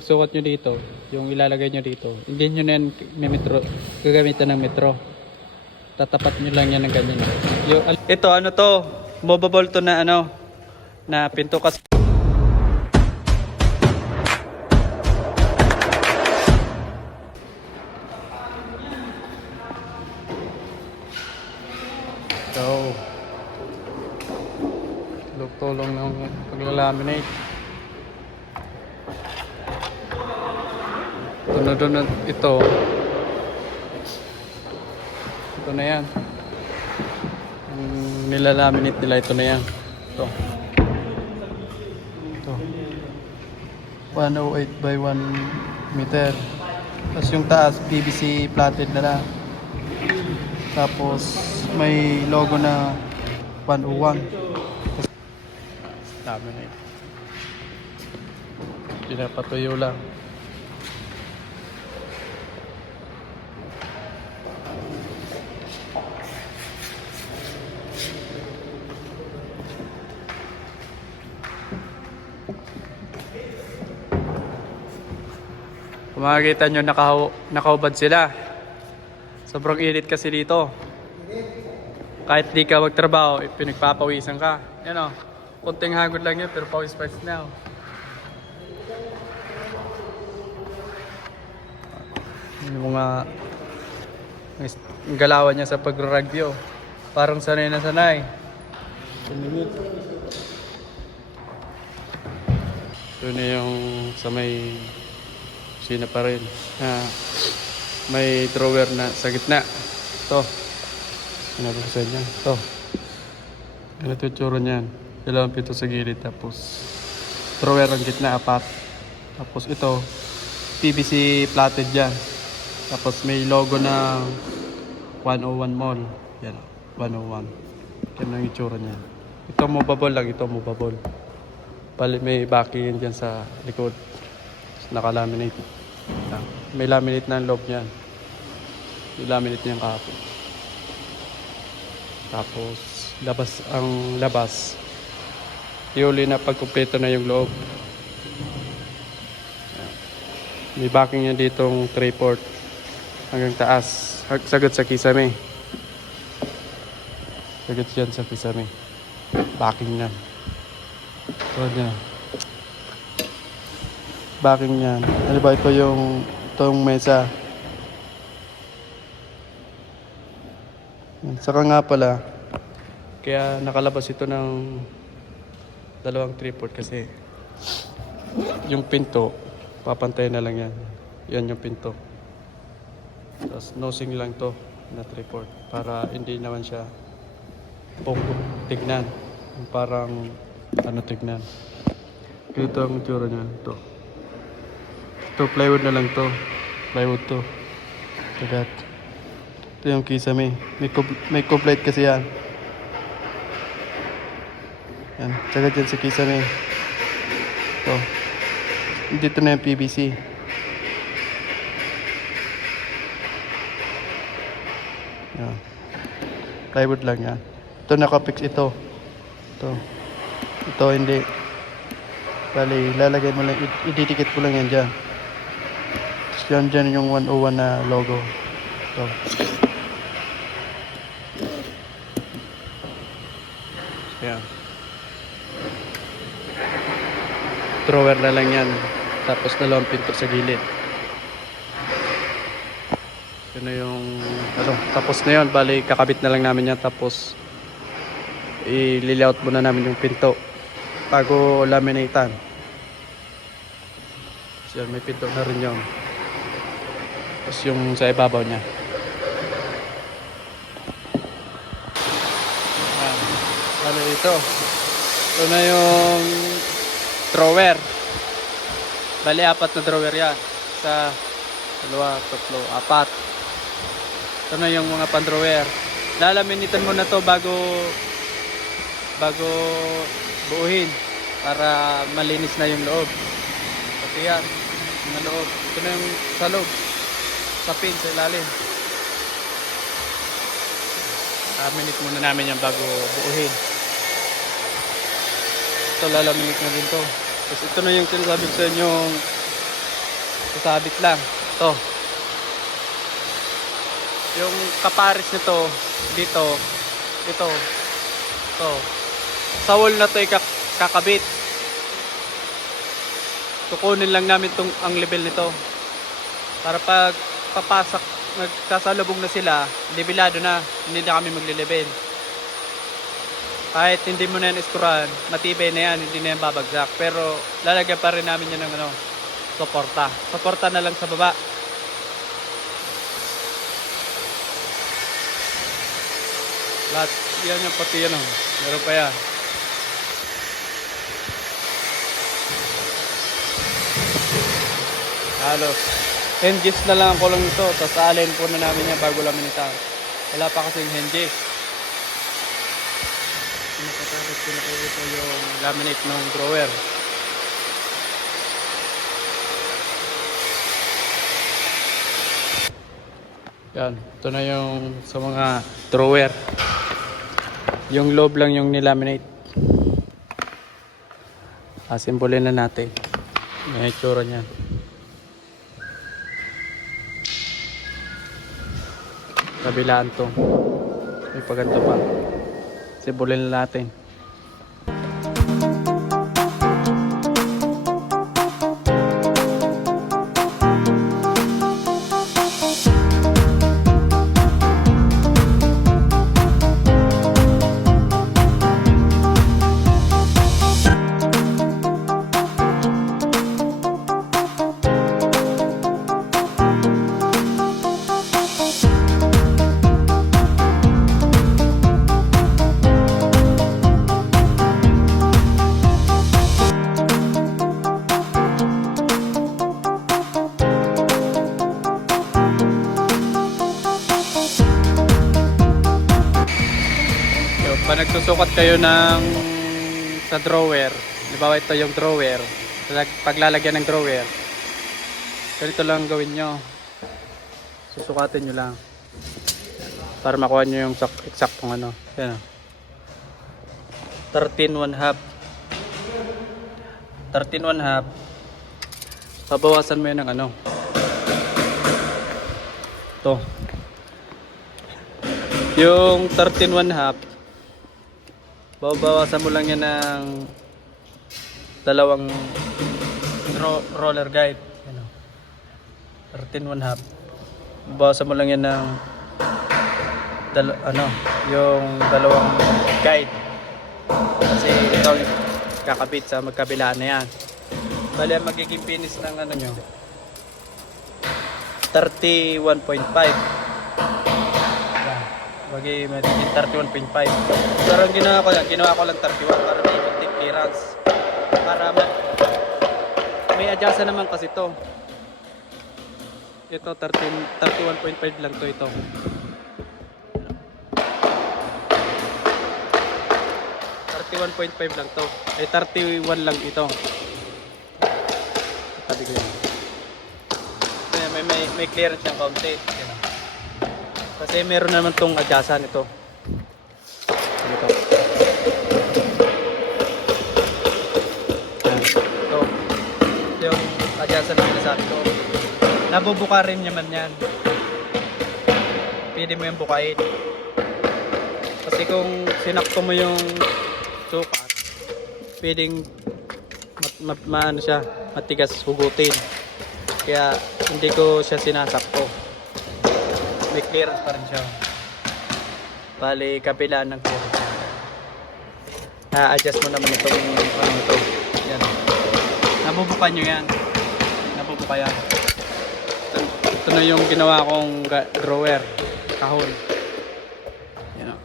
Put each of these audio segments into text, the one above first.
Sukat nyo dito, yung ilalagay nyo dito, hindi nyo na yan metro, gagamitan ng metro. Tatapat nyo lang yan ng ganyan. Ito ano to, movable to na ano, na pinto kasi. So, tulong ng paglalaminate. Tunod na ito. Ito na yan. Nilalaminate nila ito na yan. Ito. Ito. 108 by 1 meter. Tapos yung taas, PVC platted na lang. Tapos may logo na 101. Laminate. Pinapatuyo lang. Kung makikita nyo, nakahubad sila. Sobrang init kasi dito. Kahit di ka magtrabaho, pinagpapawisan ka. Yan o, kunting hagod lang yun, pero pawis-pawis na. Yung mga galawan niya sa pag-rugby, parang sanay na sanay. Ito na yung sa may kusina pa rin. May drawer na sa gitna. Ito. Pinabuksan niya. Ito. Ganito yung tsura niyan. Dalawang pinto sa gilid. Tapos drawer ang gitna, 4. Tapos ito, PVC platted dyan. Tapos may logo na 101 Mall. Yan, 101. Yan ang itsura niya. Ito movable lang. Ito movable. May backing dyan sa likod. Naka-laminate. May laminate na ang loob niyan. May laminate niyang kahapon. Tapos labas. Iuli na pagkumpleto na yung loob. May backing niya ditong 3/4 hanggang taas. Sagot sa kisame. Sagot yan sa kisame. Backing niya. Ito niya. Backing niyan. Ano ba ito yung itong mesa? Saka nga pala, kaya nakalabas ito ng dalawang 3/4 kasi yung pinto, papantay na lang yan. Yan yung pinto. Tapos nosing lang to na 3/4 para hindi naman siya tignan. Parang tignan. Ito ang itsura niya. Ito, plywood na lang to. Plywood to. Kagat. Ito yung kisame. May complete kasi yan. Yan. Tsaka dyan sa kisame. Ito. Dito na yung PVC. Yan. Plywood lang yan. Ito nakapix ito. Ito hindi. Bali, lalagay mo lang. Ididikit mo lang yan dyan. Dyan yung 101 na logo. Ito. Yan. Drawer na lang yan. Tapos dalawang pinto sa gilid. Yun na yung tapos na yun. Bali, kakabit na lang namin yan. Tapos i-layout muna namin yung pinto bago laminatean. So may pinto na rin yun. Tapos yung sa ibabaw niya. Ano ito? Ito na yung drawer. Bali, 4 na drawer yan. Isa, 2, 3, 4. Ito na yung mga pan-drawer. Lalaminitan mo na to bago buuhin para malinis na yung loob. Pati yan, yung loob. Ito na yung sa loob. Sa pin, sa ilalim. Laminate muna namin yan bago buuhin. Ito lalaminate na din to. Tapos ito na yung sinasabi ko sa inyo sasabit lang. Ito. Yung kapares nito dito, ito. Ito. Sa wall na to kakabit. Kukunin lang namin ang level nito. Para pag papasak, magkasalubong na sila, levelado na, hindi na kami magle-level. Kahit hindi mo na yan iskurahan, matibay na yan, hindi na yan babagsak. Pero lalagyan pa rin namin yan ng suporta. Suporta na lang sa baba. Lahat yan yung pati yan. Meron pa yan. Halos. Hinges na lang ang kulong nito. Tapos alin po na namin yan bago laminita. Wala pa kasing hinges. Pinapatapos ko na po ito yung laminate ng drawer. Yan. Ito na yung sa mga drawer. Yung loob lang yung nilaminate. Asimbolin na natin. May itsura niyan. Kabilaan to. May paganto pa. Simbolin na natin. Pag nagsusukat kayo ng sa drawer, halimbawa ito yung drawer, paglalagyan ng drawer, ganito lang gawin nyo, susukatin nyo lang para makuha nyo yung eksaktong yan, 13.5 13.5, pabawasan mo yun ng ito yung 13.5, babawasan mo lang yan ng dalawang roller guide. 13.5. Bawasan mo lang yan ng yung dalawang guide. Kasi ito kakabit sa magkabilaan na yan. Bali ang magiging finish ng nyo 31.5. Magiging 31.5. Pero ang ginawa ko lang 31 para may konting clearance. Para may adjustan naman kasi ito. Ito 31.5 lang to ito. $31.5 lang to. Ay 31 lang ito. Sabi ko yan. May clearance ng kaunti. Kasi meron naman tong adjustan ito. Ito. Ito. Yung adjustan na sinasabi ko. Nabubuka rin naman yan. Pwede mo yung bukain. Kasi kung sinakto mo yung sukat, pwedeng matigas hugutin. Kaya hindi ko siya sinasakto. May clearance pa rin siya. Bali, kapilaan ng clearance. Na-adjust mo naman itong ito. Yan. Nabubuka nyo yan. Nabubuka yan. Ito na yung ginawa kong drawer. Kahon. Yan.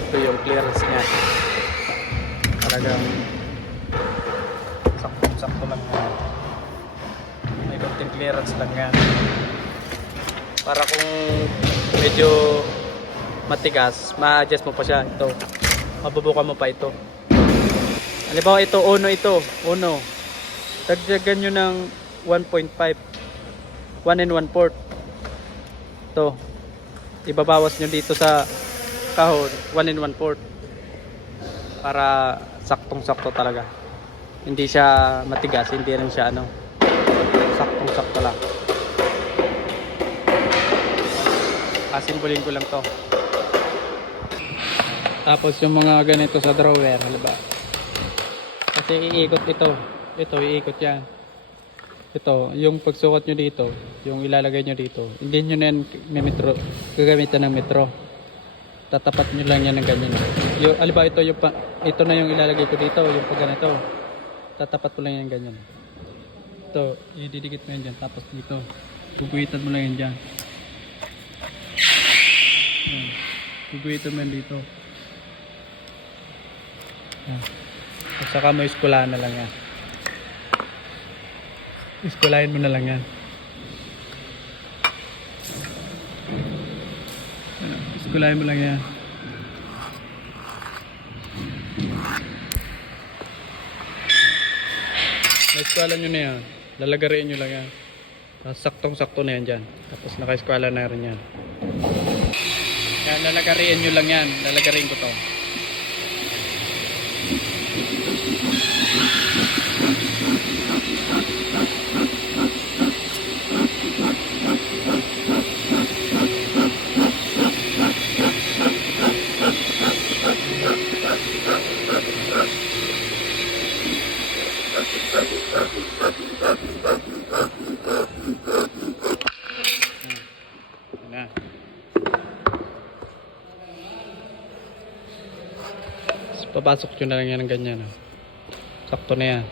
Ito yung clearance niya. Talagang sakto lang yan. May konting clearance lang yan. Para kung medyo matigas, ma-adjust mo pa siya. Ito, mabubuka mo pa ito. Halimbawa ito, uno. Dagdagan nyo ng 1.5, 1 and 1/4. Ito, ibabawas nyo dito sa kahon, 1 and 1/4. Para saktong-sakto talaga. Hindi siya matigas, hindi rin siya ano, saktong-sakto lang. Asimbulin ko lang to. Tapos yung mga ganito sa drawer, ba? Kasi iikot ito. Ito, iikot yan. Ito, yung pagsukat nyo dito, yung ilalagay nyo dito, hindi nyo na yan metro, gagamitan ng metro. Tatapat nyo lang yan ng ganyan. Yung, aliba, ito na yung ilalagay ko dito, yung pag ganito. Tatapat mo lang yan ganyan. Ito, ididikit mo yan dyan. Tapos dito, guguhitan mo lang yan dyan. Guguhitan mo yan dito. At saka mo iskulahan na lang yan. Iskulahin mo na lang yan. Iskulahin mo lang yan. Naiskwala nyo na yan. Lalagariin nyo lang yan. Saktong-sakto na yan dyan. Tapos nakaiskwala na rin yan. Yan, lalagariin nyo lang yan. Lalagariin ko to. Na. Papasok nyo na lang yan ng ganyan. Sakto na yan.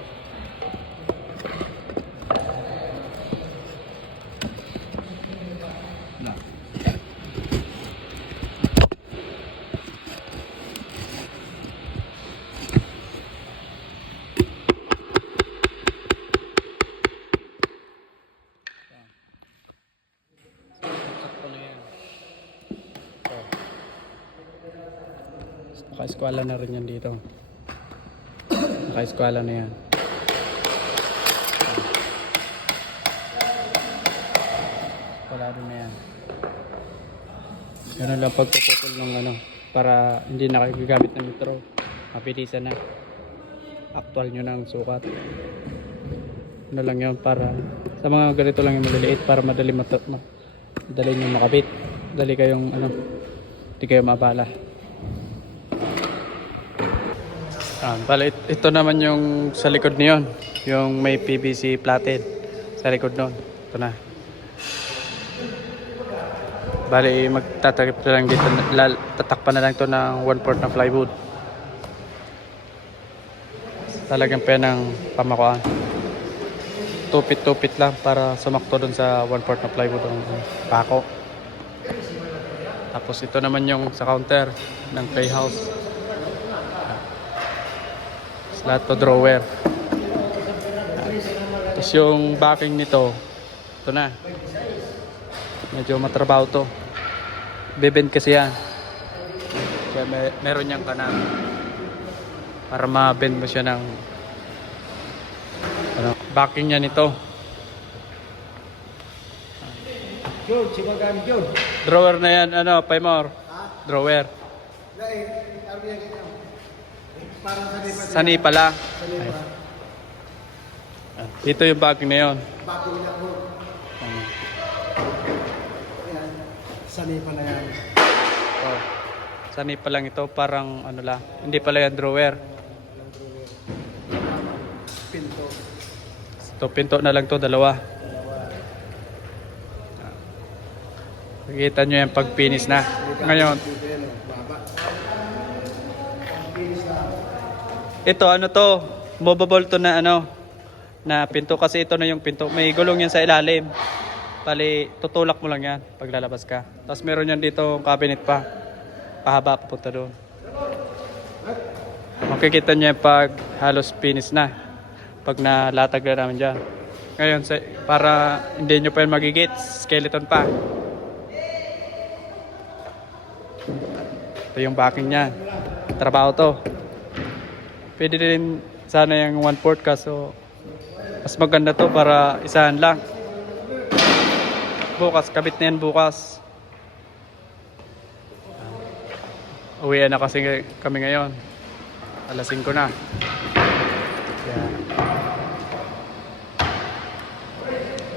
Naka-eskwala na rin yan dito. Naka-eskwala na yan. Wala rin na yan. Ganun lang pagpuputol ng ano, para hindi nakagamit ng metro. Mabilisan na. Actual nyo na ang sukat. Ano lang yun, para sa mga ganito lang yung maliliit, para madali nyo makabit. Dali kayong ano, hindi kayo mabala. Bale, ito naman yung sa likod niyon, yung may PVC plated sa likod nun. Ito na. Bale, magtatakip na lang dito, tatakpan na lang ito ng 1/4 na plywood. Talagang ng pamakuan. Tupit-tupit lang para sumakto dun sa 1/4 na plywood ng pako. Tapos ito naman yung sa counter ng playhouse. Lahat to drawer. Tapos yung backing nito, ito na. Medyo matrabaho to. Bebend kasi yan. Kaya meron niyang kanang para ma-bend mo siya ng ano, backing niya nito. Drawer na yan, ano, Paimor? Drawer. Sani pala. Ito yung backing na yun. Sani pa na yan. Oh. Sani pa lang ito, parang ano lang. Hindi pala yan drawer. Pinto. Ito, pinto na lang to, dalawa. Nakikita nyo yan pag finish na. Ngayon, ito ano to, movable to na ano, na pinto, kasi ito na yung pinto. May gulong yan sa ilalim. Bali, tutulak mo lang yan pag lalabas ka. Tapos meron yan dito cabinet pa. Pahaba papunta doon. Makikita nyo yan pag halos finish na. Pag nalatag na namin dyan. Ngayon, para hindi nyo pa yung magigit, skeleton pa. Ito yung backing niya. Trabaho to. Pwede din sana yung 1/4, kaso mas maganda to para isahan lang. Bukas, kabit na yan bukas. Uwian na kasi kami ngayon. Alas 5 na. Kaya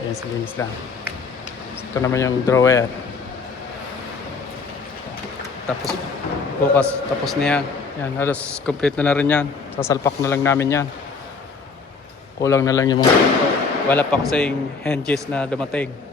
linis lang. Ito naman yung drawer. Tapos bukas, tapos na yan. Yan, halos complete na rin yan. Sasalpak na lang namin yan. Kulang na lang yung mga... Wala pa kasing hinges na dumating.